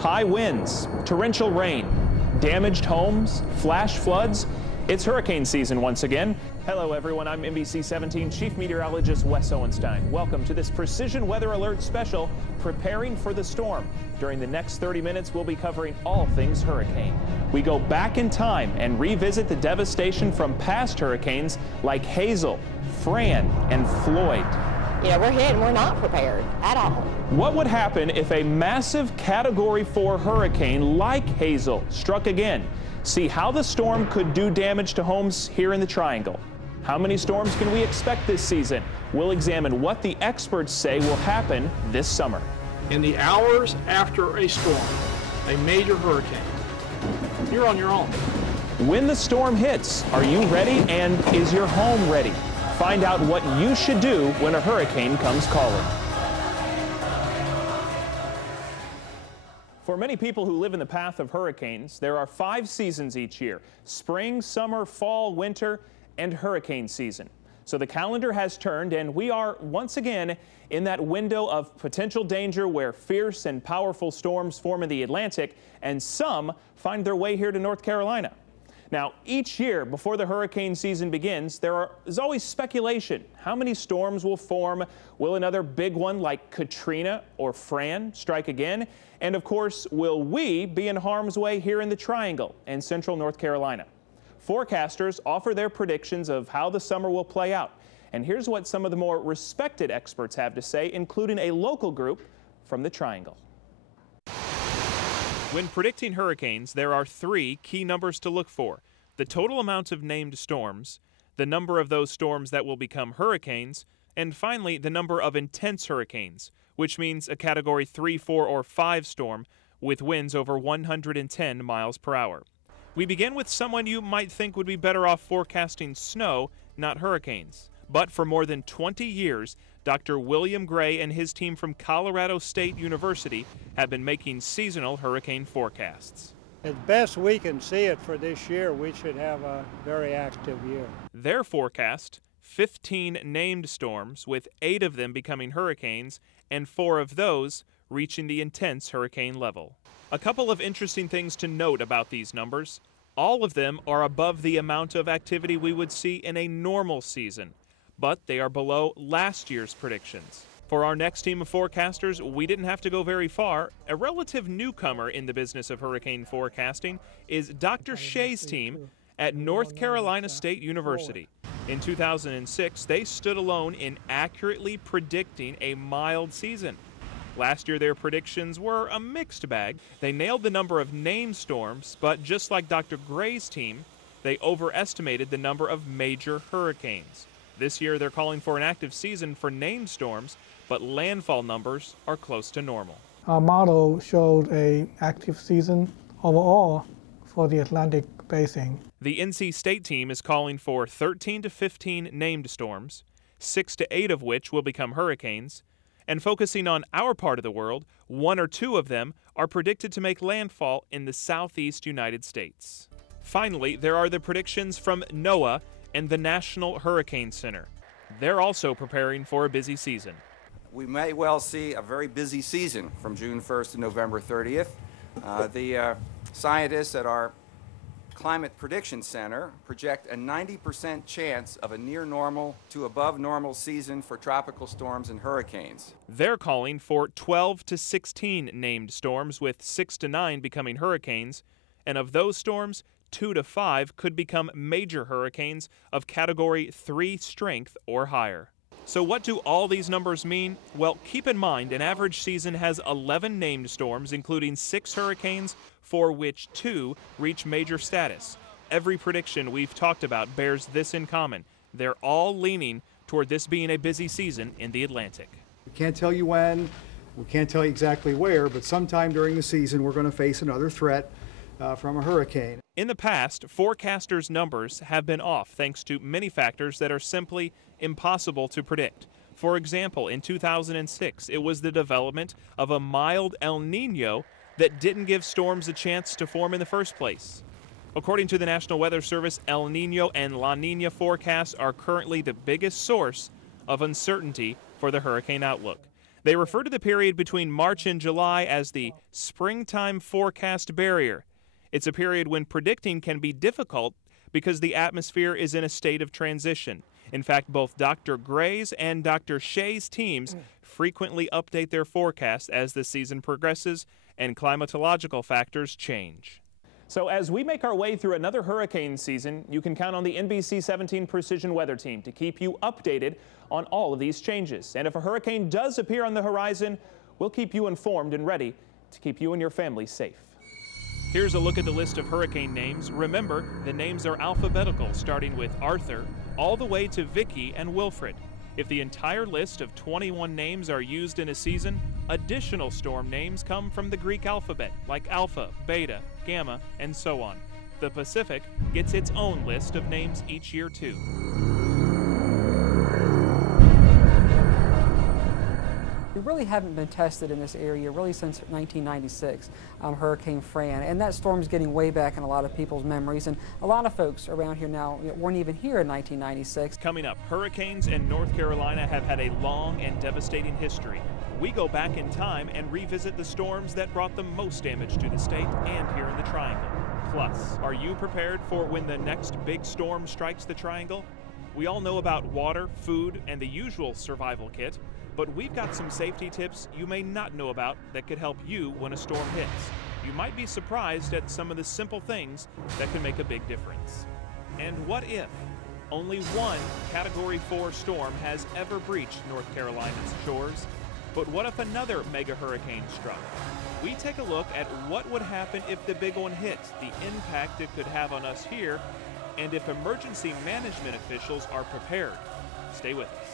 High winds, torrential rain, damaged homes, flash floods. It's hurricane season once again. Hello everyone, I'm NBC 17 Chief Meteorologist Wes Owenstein. Welcome to this Precision Weather Alert special, Preparing for the Storm. During the next 30 minutes, we'll be covering all things hurricane. We go back in time and revisit the devastation from past hurricanes like Hazel, Fran, and Floyd. Yeah, we're hit and we're not prepared at all. What would happen if a massive Category 4 hurricane like Hazel struck again? See how the storm could do damage to homes here in the Triangle. How many storms can we expect this season? We'll examine what the experts say will happen this summer. In the hours after a storm, a major hurricane, you're on your own. When the storm hits, are you ready and is your home ready? Find out what you should do when a hurricane comes calling. For many people who live in the path of hurricanes, there are 5 seasons each year: spring, summer, fall, winter, and hurricane season. So the calendar has turned and we are once again in that window of potential danger where fierce and powerful storms form in the Atlantic and some find their way here to North Carolina. Now, each year before the hurricane season begins, there's always speculation. How many storms will form? Will another big one like Katrina or Fran strike again? And of course, will we be in harm's way here in the Triangle and central North Carolina? Forecasters offer their predictions of how the summer will play out. And here's what some of the more respected experts have to say, including a local group from the Triangle. When predicting hurricanes, there are 3 key numbers to look for: the total amount of named storms, the number of those storms that will become hurricanes, and finally the number of intense hurricanes, which means a Category 3, 4, or 5 storm with winds over 110 miles per hour. We begin with someone you might think would be better off forecasting snow, not hurricanes. But for more than 20 years, Dr. William Gray and his team from Colorado State University have been making seasonal hurricane forecasts. As best we can see it for this year, we should have a very active year. Their forecast: 15 named storms, with 8 of them becoming hurricanes and 4 of those reaching the intense hurricane level. A couple of interesting things to note about these numbers: all of them are above the amount of activity we would see in a normal season, but they are below last year's predictions. For our next team of forecasters, we didn't have to go very far. A relative newcomer in the business of hurricane forecasting is Dr. Shea's team at North Carolina State University. In 2006, they stood alone in accurately predicting a mild season. Last year, their predictions were a mixed bag. They nailed the number of named storms, but just like Dr. Gray's team, they overestimated the number of major hurricanes. This year, they're calling for an active season for named storms, but landfall numbers are close to normal. Our model showed an active season overall for the Atlantic Basin. The NC State team is calling for 13 to 15 named storms, 6 to 8 of which will become hurricanes, and focusing on our part of the world, 1 or 2 of them are predicted to make landfall in the southeast United States. Finally, there are the predictions from NOAA and the National Hurricane Center. They're also preparing for a busy season. We may well see a very busy season from June 1st to November 30th. The scientists at our Climate Prediction Center project a 90% chance of a near normal to above normal season for tropical storms and hurricanes. They're calling for 12 to 16 named storms, with 6 to 9 becoming hurricanes, and of those storms, 2 to 5 could become major hurricanes of Category 3 strength or higher. So what do all these numbers mean? Well, keep in mind an average season has 11 named storms, including 6 hurricanes, for which 2 reach major status. Every prediction we've talked about bears this in common: they're all leaning toward this being a busy season in the Atlantic. We can't tell you when, we can't tell you exactly where, but sometime during the season we're going to face another threat from a hurricane. In the past, forecasters' numbers have been off thanks to many factors that are simply impossible to predict. For example, in 2006, it was the development of a mild El Nino that didn't give storms a chance to form in the first place. According to the National Weather Service, El Nino and La Nina forecasts are currently the biggest source of uncertainty for the hurricane outlook. They refer to the period between March and July as the springtime forecast barrier. It's a period when predicting can be difficult because the atmosphere is in a state of transition. In fact, both Dr. Gray's and Dr. Shea's teams frequently update their forecasts as the season progresses and climatological factors change. So as we make our way through another hurricane season, you can count on the NBC 17 Precision Weather Team to keep you updated on all of these changes. And if a hurricane does appear on the horizon, we'll keep you informed and ready to keep you and your family safe. Here's a look at the list of hurricane names. Remember, the names are alphabetical, starting with Arthur all the way to Vicky and Wilfred. If the entire list of 21 names are used in a season, additional storm names come from the Greek alphabet, like Alpha, Beta, Gamma, and so on. The Pacific gets its own list of names each year, too. We really haven't been tested in this area really since 1996, Hurricane Fran, and that storm's getting way back in a lot of people's memories, and a lot of folks around here now weren't even here in 1996. Coming up, hurricanes in North Carolina have had a long and devastating history. We go back in time and revisit the storms that brought the most damage to the state and here in the Triangle. Plus, are you prepared for when the next big storm strikes the Triangle? We all know about water, food, and the usual survival kit, but we've got some safety tips you may not know about that could help you when a storm hits. You might be surprised at some of the simple things that can make a big difference. And what if only one Category 4 storm has ever breached North Carolina's shores? But what if another mega hurricane struck? We take a look at what would happen if the big one hit, the impact it could have on us here, and if emergency management officials are prepared. Stay with us.